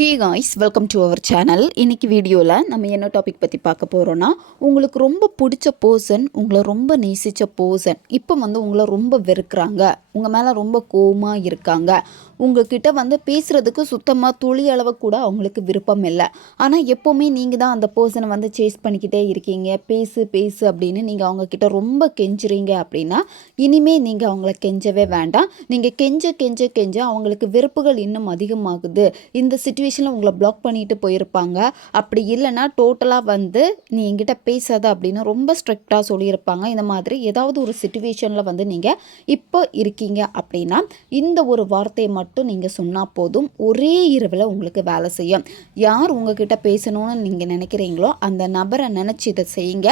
Hey guys, welcome to our channel. இன்றைக்கி வீடியோவில் நம்ம என்ன டாபிக் பற்றி பார்க்க போகிறோன்னா, உங்களுக்கு ரொம்ப பிடிச்ச பர்சன், உங்களை ரொம்ப நேசித்த பர்சன் இப்போ உங்களை ரொம்ப வெறுக்கிறாங்க, உங்கள் மேலே ரொம்ப கோவமாக இருக்காங்க, உங்கள்கிட்ட பேசுகிறதுக்கு சுத்தமாக துளி அளவு கூட அவங்களுக்கு விருப்பம் இல்லை. ஆனால் எப்போவுமே நீங்கள் தான் அந்த பர்சனை சேஸ் பண்ணிக்கிட்டே இருக்கீங்க. பேசு பேசு அப்படின்னு நீங்கள் அவங்கக்கிட்ட ரொம்ப கெஞ்சுறீங்க அப்படின்னா, இனிமேல் நீங்கள் அவங்கள கெஞ்சவே வேண்டாம். நீங்கள் கெஞ்ச கெஞ்ச கெஞ்ச அவங்களுக்கு வெறுப்புகள் இன்னும் அதிகமாகுது. இந்த சுச்சுவேஷனில் உங்களை பிளாக் பண்ணிட்டு போயிருப்பாங்க. அப்படி இல்லைன்னா டோட்டலாக நீ என்கிட்ட பேசாத அப்படின்னு ரொம்ப ஸ்ட்ரிக்டாக சொல்லியிருப்பாங்க. இந்த மாதிரி ஏதாவது ஒரு சுச்சுவேஷனில் நீங்கள் இப்போ இருக்கீங்க அப்படின்னா, இந்த ஒரு வார்த்தையை மட்டும் நீங்கள் சொன்னால் போதும், ஒரே இரவில் உங்களுக்கு வேலை செய்யும். யார் உங்ககிட்ட பேசணும்னு நீங்கள் நினைக்கிறீங்களோ அந்த நபரை நினச்சி இதை செய்யுங்க.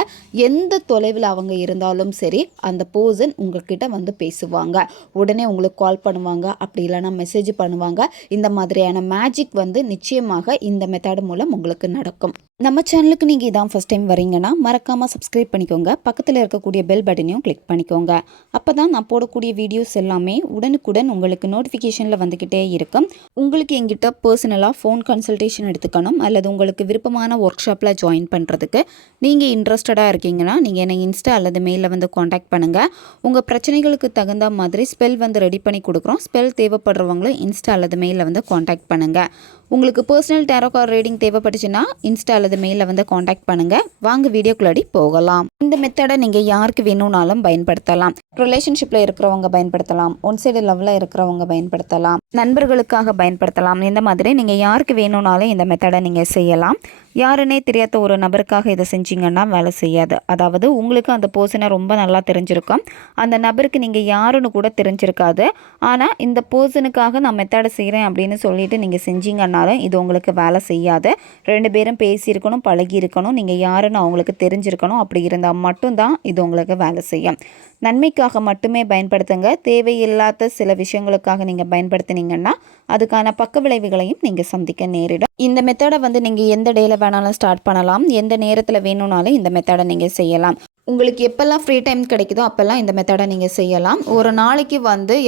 எந்த தொலைவில் அவங்க இருந்தாலும் சரி, அந்த பர்சன் உங்ககிட்ட பேசுவாங்க. உடனே உங்களுக்கு கால் பண்ணுவாங்க, அப்படி இல்லைன்னா மெசேஜ் பண்ணுவாங்க. இந்த மாதிரியான மேஜிக் நிச்சயமாக இந்த மெத்தட் மூலம் உங்களுக்கு நடக்கும். நம்ம சேனலுக்கு நீங்கள் இதான் ஃபஸ்ட் டைம் வரீங்கன்னா மறக்காமல் சப்ஸ்கிரைப் பண்ணிக்கோங்க. பக்கத்தில் இருக்கக்கூடிய பெல் பட்டனையும் கிளிக் பண்ணிக்கோங்க. அப்போ தான் நான் போடக்கூடிய வீடியோஸ் எல்லாமே உடனுக்குடன் உங்களுக்கு நோட்டிஃபிகேஷனில் வந்துக்கிட்டே இருக்கும். உங்களுக்கு எங்கிட்ட பர்சனலாக ஃபோன் கன்சல்டேஷன் எடுத்துக்கணும் அல்லது உங்களுக்கு விருப்பமான ஒர்க் ஷாப்பில் ஜாயின் பண்ணுறதுக்கு நீங்கள் இன்ட்ரெஸ்டடாக இருக்கீங்கன்னா நீங்கள் என்னை இன்ஸ்டா அல்லது மெயிலில் காண்டாக்ட் பண்ணுங்கள். உங்கள் பிரச்சனைகளுக்கு தகுந்த மாதிரி ஸ்பெல் ரெடி பண்ணி கொடுக்குறோம். ஸ்பெல் தேவைப்படுறவங்களும் இன்ஸ்டா அல்லது மெயிலில் காண்டாக்ட் பண்ணுங்கள். உங்களுக்கு பர்சனல் டேரோ கார்டு ரீடிங் தேவைப்பட்டுச்சுன்னா இன்ஸ்டா அல்லது மெயிலில் காண்டாக்ட் பண்ணுங்கள். வாங்க வீடியோக்குள்ளாடி போகலாம். இந்த மெத்தடை நீங்கள் யாருக்கு வேணும்னாலும் பயன்படுத்தலாம். ரிலேஷன்ஷிப்பில் இருக்கிறவங்க பயன்படுத்தலாம், ஒன் சைடு லவ்வில் இருக்கிறவங்க பயன்படுத்தலாம், நண்பர்களுக்காக பயன்படுத்தலாம். இந்த மாதிரி நீங்கள் யாருக்கு வேணும்னாலும் இந்த மெத்தடை நீங்கள் செய்யலாம். யாருன்னே தெரியாத ஒரு நபருக்காக இதை செஞ்சீங்கன்னா வேலை செய்யாது. அதாவது உங்களுக்கு அந்த பர்சனை ரொம்ப நல்லா தெரிஞ்சிருக்கும், அந்த நபருக்கு நீங்கள் யாருன்னு கூட தெரிஞ்சிருக்காது. ஆனால் இந்த பர்சனுக்காக நான் மெத்தடை செய்கிறேன் அப்படின்னு சொல்லிட்டு நீங்கள் செஞ்சீங்கன்னாலும் இது உங்களுக்கு வேலை செய்யாது. ரெண்டு பேரும் பேசியிருக்கணும், பழகி இருக்கணும், நீங்கள் யாருன்னு அவங்களுக்கு தெரிஞ்சிருக்கணும். அப்படி இருந்தால் மட்டும்தான் இது உங்களுக்கு வேலை செய்யும். நன்மைக்காக மட்டுமே பயன்படுத்துங்க. தேவையில்லாத சில விஷயங்களுக்காக நீங்கள் பயன்படுத்தினீங்கன்னா அதுக்கான பக்க விளைவுகளையும் நீங்கள் சந்திக்க நேரிடும். இந்த மெத்தடை நீங்கள் எந்த டேயில் வேணாலும் ஸ்டார்ட் பண்ணலாம். எந்த நேரத்தில் வேணும்னாலும் இந்த மெத்தடை நீங்கள் செய்யலாம். உங்களுக்கு எப்போல்லாம் ஃப்ரீ டைம் கிடைக்குதோ அப்போல்லாம் இந்த மெத்தடை நீங்கள் செய்யலாம். ஒரு நாளைக்கு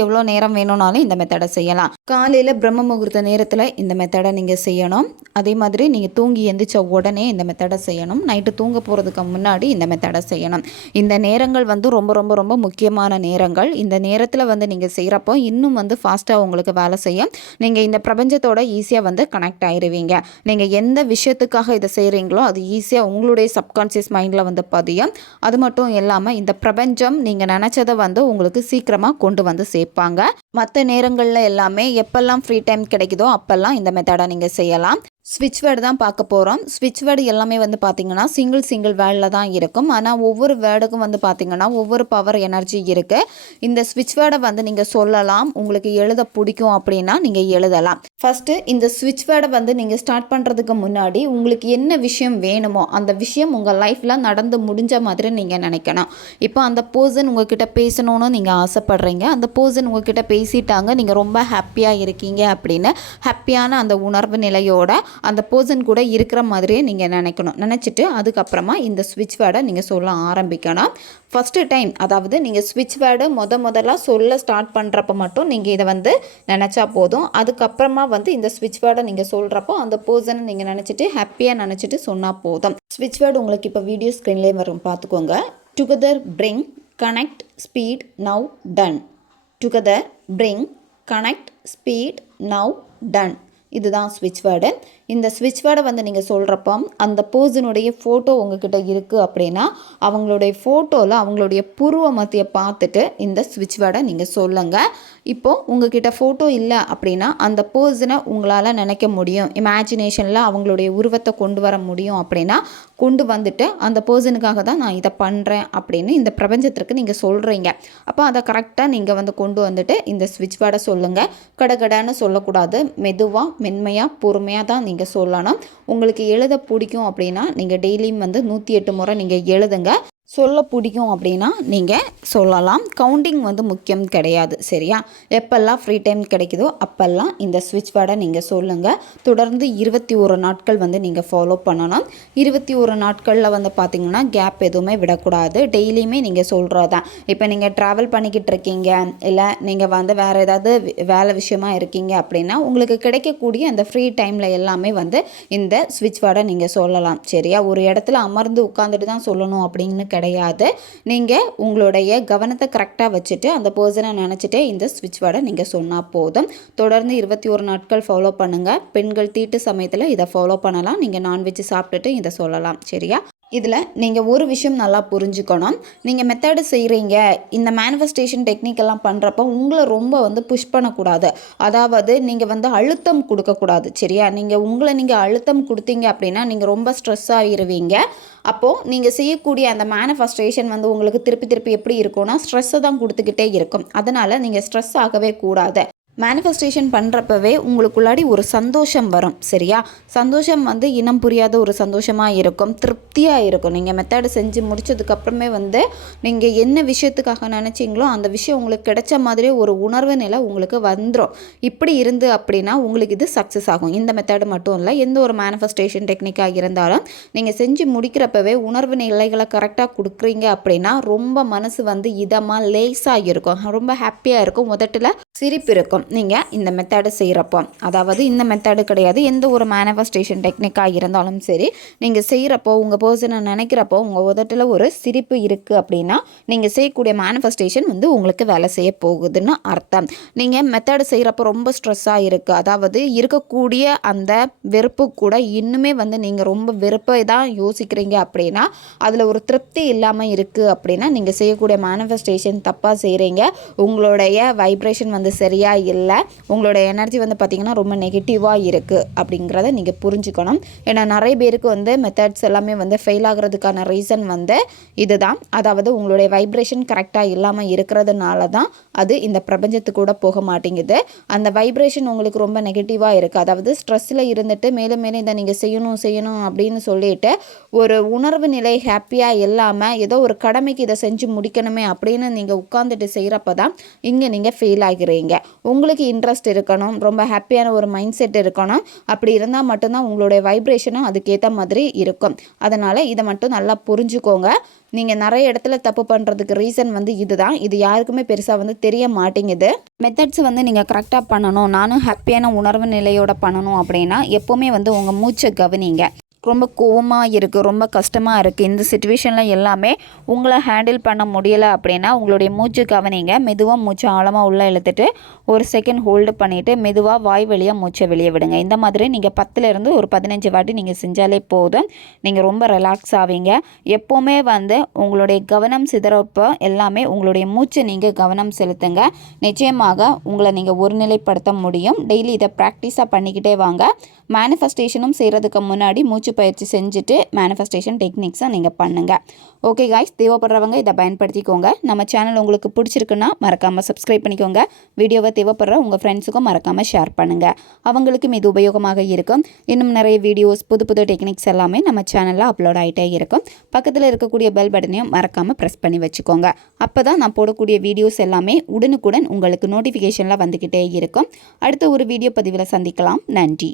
எவ்வளோ நேரம் வேணும்னாலும் இந்த மெத்தடை செய்யலாம். காலையில் பிரம்ம முகூர்த்த நேரத்தில் இந்த மெத்தடை நீங்கள் செய்யணும். அதே மாதிரி நீங்கள் தூங்கி எந்திரிச்ச உடனே இந்த மெத்தடை செய்யணும். நைட்டு தூங்க போகிறதுக்கு முன்னாடி இந்த மெத்தடை செய்யணும். இந்த நேரங்கள் ரொம்ப ரொம்ப ரொம்ப முக்கியமான நேரங்கள். இந்த நேரத்தில் நீங்கள் செய்கிறப்போ இன்னும் ஃபாஸ்ட்டாக உங்களுக்கு வேலை செய்யும். நீங்கள் இந்த பிரபஞ்சத்தோட ஈஸியாக கனெக்ட் ஆயிடுவீங்க. நீங்கள் எந்த விஷயத்துக்காக இதை செய்கிறீங்களோ அது ஈஸியாக உங்களுடைய சப்கான்ஷியஸ் மைண்டில் பதியும். அது மட்டும் இல்லாமல் இந்த பிரபஞ்சம் நீங்கள் நினச்சதை உங்களுக்கு சீக்கிரமாக கொண்டு சேர்ப்பாங்க. மற்ற நேரங்களில் எல்லாமே எப்பெல்லாம் ஃப்ரீ டைம் கிடைக்குதோ அப்போல்லாம் இந்த மெத்தடை நீங்கள் செய்யலாம். ஸ்விட்ச் வேர்டு தான் பார்க்க போகிறோம். ஸ்விட்ச் வேர்டு எல்லாமே பார்த்தீங்கன்னா சிங்கிள் வேர்டில் தான் இருக்கும். ஆனால் ஒவ்வொரு வேர்டுக்கும் பார்த்தீங்கன்னா ஒவ்வொரு பவர் எனர்ஜி இருக்குது. இந்த ஸ்விட்ச் வேர்டை நீங்கள் சொல்லலாம். உங்களுக்கு எழுத பிடிக்கும் அப்படின்னா நீங்கள் எழுதலாம். ஃபஸ்ட்டு இந்த ஸ்விட்ச் வேர்டை நீங்கள் ஸ்டார்ட் பண்ணுறதுக்கு முன்னாடி உங்களுக்கு என்ன விஷயம் வேணுமோ அந்த விஷயம் உங்கள் லைஃப்பில் நடந்து முடிஞ்ச மாதிரி நீங்கள் நினைக்கணும். இப்போ அந்த பர்சன் உங்ககிட்ட பேசணும்னு நீங்கள் ஆசைப்படுறீங்க. அந்த பர்சன் உங்ககிட்ட பேசிட்டாங்க, நீங்கள் ரொம்ப ஹாப்பியாக இருக்கீங்க அப்படின்னு ஹாப்பியான அந்த உணர்வு நிலையோட அந்த பர்சன் கூட இருக்கிற மாதிரியே நீங்கள் நினச்சிட்டு அதுக்கப்புறமா இந்த ஸ்விட்ச் வேர்டை நீங்கள் சொல்ல ஆரம்பிக்கணும். ஃபஸ்ட்டு டைம், அதாவது நீங்கள் ஸ்விட்ச் வேர்டு முதலாக சொல்ல ஸ்டார்ட் பண்ணுறப்ப மட்டும் நீங்கள் இதை நினச்சா போதும். அதுக்கப்புறமா இந்த ஸ்விட்ச் வேர்டை நீங்கள் சொல்கிறப்போ அந்த பர்சனை நீங்கள் நினச்சிட்டு ஹாப்பியாக நினச்சிட்டு சொன்னால் போதும். ஸ்விட்ச் வேர்டு உங்களுக்கு இப்போ வீடியோ ஸ்க்ரீன்லேயே வரும், பார்த்துக்கோங்க. Together, bring, connect, speed, now, done. Together, bring, connect, speed, now, done. இதுதான் ஸ்விட்ச் வேர்டு. இந்த ஸ்விட்ச் வேர்டை நீங்கள் சொல்கிறப்போ அந்த பர்சனுடைய ஃபோட்டோ உங்ககிட்ட இருக்குது அப்படின்னா அவங்களுடைய ஃபோட்டோவில் அவங்களுடைய புருவ மத்தியை பார்த்துட்டு இந்த ஸ்விட்ச் வேர்டை நீங்கள் சொல்லுங்கள். இப்போது உங்ககிட்ட ஃபோட்டோ இல்லை அப்படின்னா அந்த பர்சனை உங்களால் நினைக்க முடியும், இமேஜினேஷனில் அவங்களுடைய உருவத்தை கொண்டு வர முடியும் அப்படின்னா கொண்டு வந்துட்டு அந்த பர்சனுக்காக தான் நான் இதை பண்ணுறேன் அப்படின்னு இந்த பிரபஞ்சத்திற்கு நீங்கள் சொல்கிறீங்க. அப்போ அதை கரெக்டாக நீங்கள் கொண்டு வந்துட்டு இந்த ஸ்விட்ச் வேர்டை சொல்லுங்கள். கடகடன்னு சொல்லக்கூடாது, மெதுவாக மென்மையாக பொறுமையாக தான் நீங்கள் சொல்லணும். உங்களுக்கு எழுத பிடிக்கும் அப்படின்னா நீங்கள் டெய்லியும் 108 முறை நீங்கள் எழுதுங்க. சொல்ல பிடிக்கும் அப்படின்னா நீங்கள் சொல்லலாம். கவுண்டிங் வந்து முக்கியம் கிடையாது. சரியா? எப்பெல்லாம் ஃப்ரீ டைம் கிடைக்குதோ அப்போல்லாம் இந்த ஸ்விட்ச் வேர்டை நீங்கள் சொல்லுங்கள். தொடர்ந்து 21 நாட்கள் வந்து நீங்கள் ஃபாலோ பண்ணணும். 21 நாட்களில் வந்து பார்த்திங்கன்னா கேப் எதுவுமே விடக்கூடாது. டெய்லியுமே நீங்கள் சொல்கிறது தான். இப்போ நீங்கள் ட்ராவல் பண்ணிக்கிட்டு இருக்கீங்க, இல்லை நீங்கள் வந்து வேறு ஏதாவது வேலை விஷயமா இருக்கீங்க அப்படின்னா உங்களுக்கு கிடைக்கக்கூடிய அந்த ஃப்ரீ டைமில் எல்லாமே வந்து இந்த ஸ்விட்ச் வேர்டை நீங்கள் சொல்லலாம். சரியா? ஒரு இடத்துல அமர்ந்து உட்காந்துட்டு தான் சொல்லணும் அப்படின்னு கிடையாது. நீங்கள் உங்களுடைய கவனத்தை கரெக்டாக வச்சுட்டு அந்த பர்சனை நினச்சிட்டு இந்த ஸ்விட்ச் வேர்டை நீங்கள் சொன்னால் போதும். தொடர்ந்து 21 நாட்கள் ஃபாலோ பண்ணுங்கள். பெண்கள் தீட்டு சமயத்தில் இதை ஃபாலோ பண்ணலாம். நீங்கள் நான்வெஜ் சாப்பிட்டுட்டு இதை சொல்லலாம். சரியா? இதில் நீங்கள் ஒரு விஷயம் நல்லா புரிஞ்சுக்கணும். நீங்கள் மெத்தடு செய்கிறீங்க, இந்த மேனிஃபெஸ்டேஷன் டெக்னிக்கெல்லாம் பண்ணுறப்போ உங்களை ரொம்ப வந்து புஷ் பண்ணக்கூடாது. அதாவது நீங்கள் வந்து அழுத்தம் கொடுக்கக்கூடாது. சரியா? நீங்கள் அழுத்தம் கொடுத்தீங்க அப்படின்னா நீங்கள் ரொம்ப ஸ்ட்ரெஸ் ஆகிருவீங்க. அப்போது நீங்கள் செய்யக்கூடிய அந்த மேனிஃபெஸ்டேஷன் வந்து உங்களுக்கு திருப்பி திருப்பி எப்படி இருக்கும்னா ஸ்ட்ரெஸ்ஸை தான் கொடுத்துக்கிட்டே இருக்கும். அதனால் நீங்கள் ஸ்ட்ரெஸ் ஆகவே கூடாது. மேனிஃபெஸ்டேஷன் பண்ணுறப்பவே உங்களுக்குள்ளாடி ஒரு சந்தோஷம் வரும். சரியா? சந்தோஷம் வந்து இனம் புரியாத ஒரு சந்தோஷமாக இருக்கும், திருப்தியாக இருக்கும். நீங்கள் மெத்தடு செஞ்சு முடித்ததுக்கப்புறமே வந்து நீங்கள் என்ன விஷயத்துக்காக நினச்சிங்களோ அந்த விஷயம் உங்களுக்கு கிடைச்ச மாதிரியே ஒரு உணர்வு நிலை உங்களுக்கு வந்துடும். இப்படி இருந்து அப்படின்னா உங்களுக்கு இது சக்ஸஸ் ஆகும். இந்த மெத்தடு மட்டும் இல்லை, எந்த ஒரு மேனிஃபெஸ்டேஷன் டெக்னிக்காக இருந்தாலும் நீங்கள் செஞ்சு முடிக்கிறப்பவே உணர்வு நிலைகளை கரெக்டாக கொடுக்குறீங்க அப்படின்னா ரொம்ப மனசு வந்து இதமாக லேஸாக இருக்கும், ரொம்ப ஹாப்பியாக இருக்கும், முதட்டில் சிரிப்பு இருக்கும். நீங்கள் இந்த மெத்தடு செய்கிறப்போ, அதாவது இந்த மெத்தடு கிடையாது, எந்த ஒரு மேனிஃபெஸ்டேஷன் டெக்னிக்காக இருந்தாலும் சரி, நீங்கள் செய்கிறப்போ உங்கள் பர்சனை நினைக்கிறப்போ உங்கள் உதட்டில் ஒரு சிரிப்பு இருக்குது அப்படின்னா நீங்கள் செய்யக்கூடிய மேனிஃபெஸ்டேஷன் வந்து உங்களுக்கு வேலை செய்ய போகுதுன்னு அர்த்தம். நீங்கள் மெத்தடு செய்கிறப்போ ரொம்ப ஸ்ட்ரெஸ்ஸாக இருக்குது, அதாவது இருக்கக்கூடிய அந்த வெறுப்பு கூட இன்னுமே வந்து நீங்கள் ரொம்ப வெறுப்பை தான் யோசிக்கிறீங்க அப்படின்னா, அதில் ஒரு திருப்தி இல்லாமல் இருக்குது அப்படின்னா நீங்கள் செய்யக்கூடிய மேனிஃபெஸ்டேஷன் தப்பாக செய்கிறீங்க. உங்களுடைய வைப்ரேஷன் வந்து சரியாக இல்லை, உங்களோட எனர்ஜி வந்து பார்த்திங்கன்னா ரொம்ப நெகட்டிவாக இருக்குது அப்படிங்கிறத நீங்கள் புரிஞ்சுக்கணும். ஏன்னா நிறைய பேருக்கு வந்து மெத்தட்ஸ் எல்லாமே வந்து ஃபெயில் ஆகிறதுக்கான ரீசன் வந்து இதுதான். அதாவது உங்களுடைய வைப்ரேஷன் கரெக்டாக இல்லாமல் இருக்கிறதுனால தான் அது இந்த பிரபஞ்சத்துக்கு கூட போக மாட்டேங்குது. அந்த வைப்ரேஷன் உங்களுக்கு ரொம்ப நெகட்டிவாக இருக்குது. அதாவது ஸ்ட்ரெஸ்ஸில் இருந்துட்டு மேலும் மேலும் இதை நீங்கள் செய்யணும் அப்படின்னு சொல்லிட்டு ஒரு உணர்வு நிலை ஹாப்பியாக இல்லாமல் ஏதோ ஒரு கடமைக்கு இதை செஞ்சு முடிக்கணுமே அப்படின்னு நீங்கள் உட்காந்துட்டு செய்கிறப்ப தான் இங்கே நீங்கள் ஃபெயில் ஆகிறீங்க. உங்களுக்கு இன்ட்ரெஸ்ட் இருக்கணும், ரொம்ப ஹாப்பியான ஒரு மைண்ட் செட் இருக்கணும். அப்படி இருந்தால் மட்டும்தான் உங்களுடைய வைப்ரேஷனும் அதுக்கேற்ற மாதிரி இருக்கும். அதனால் இதை மட்டும் நல்லா புரிஞ்சுக்கோங்க. நீங்கள் நிறைய இடத்துல தப்பு பண்ணுறதுக்கு ரீசன் வந்து இதுதான். இது யாருக்குமே பெருசாக வந்து தெரிய மாட்டேங்குது. மெத்தட்ஸ் வந்து நீங்கள் கரெக்டாக பண்ணணும், நானும் ஹாப்பியான உணர்வு நிலையோட பண்ணணும் அப்படின்னா எப்போவுமே வந்து உங்கள் மூச்சை கவனிங்க. ரொம்ப கோவமாக இருக்குது, ரொம்ப கஷ்டமாக இருக்குது, இந்த சிச்சுவேஷனில் எல்லாமே உங்களை ஹேண்டில் பண்ண முடியலை அப்படின்னா உங்களுடைய மூச்சு கவனிங்க. மெதுவாக மூச்சு ஆழமாக உள்ளே இழுத்துட்டு ஒரு செகண்ட் ஹோல்டு பண்ணிவிட்டு மெதுவாக வாய் வழியாக மூச்சை வெளியே விடுங்க. இந்த மாதிரி நீங்கள் 10லேருந்து ஒரு 15 வாட்டி நீங்கள் செஞ்சாலே போதும். நீங்கள் ரொம்ப ரிலாக்ஸ் ஆவீங்க. எப்போவுமே வந்து உங்களுடைய கவனம் சிதறப்போ எல்லாமே உங்களுடைய மூச்சை நீங்கள் கவனம் செலுத்துங்க. நிச்சயமாக உங்களை நீங்கள் ஒருநிலைப்படுத்த முடியும். டெய்லி இதை ப்ராக்டிஸாக பண்ணிக்கிட்டே வாங்க. மேனிஃபெஸ்டேஷனும் செய்கிறதுக்கு முன்னாடி மூச்சு பயிற்சி செஞ்சுட்டு மேனிஃபெஸ்டேஷன் டெக்னிக்ஸை நீங்கள் பண்ணுங்கள். ஓகே காய்ஸ், தேவைப்படுறவங்க இதை பயன்படுத்திக்கோங்க. நம்ம சேனல் உங்களுக்கு பிடிச்சிருக்குன்னா மறக்காமல் சப்ஸ்கிரைப் பண்ணிக்கோங்க. வீடியோவை தேவைப்படுற உங்கள் ஃப்ரெண்ட்ஸுக்கும் மறக்காமல் ஷேர் பண்ணுங்கள், அவங்களுக்கும் இது உபயோகமாக இருக்கும். இன்னும் நிறைய வீடியோஸ், புது புது டெக்னிக்ஸ் எல்லாமே நம்ம சேனலில் அப்லோட் ஆகிட்டே இருக்கும். பக்கத்தில் இருக்கக்கூடிய பெல் பட்டனையும் மறக்காமல் ப்ரெஸ் பண்ணி வச்சுக்கோங்க. அப்போ தான் நான் போடக்கூடிய வீடியோஸ் எல்லாமே உடனுக்குடன் உங்களுக்கு நோட்டிஃபிகேஷனில் வந்துக்கிட்டே இருக்கும். அடுத்த ஒரு வீடியோ பதிவில் சந்திக்கலாம். நன்றி.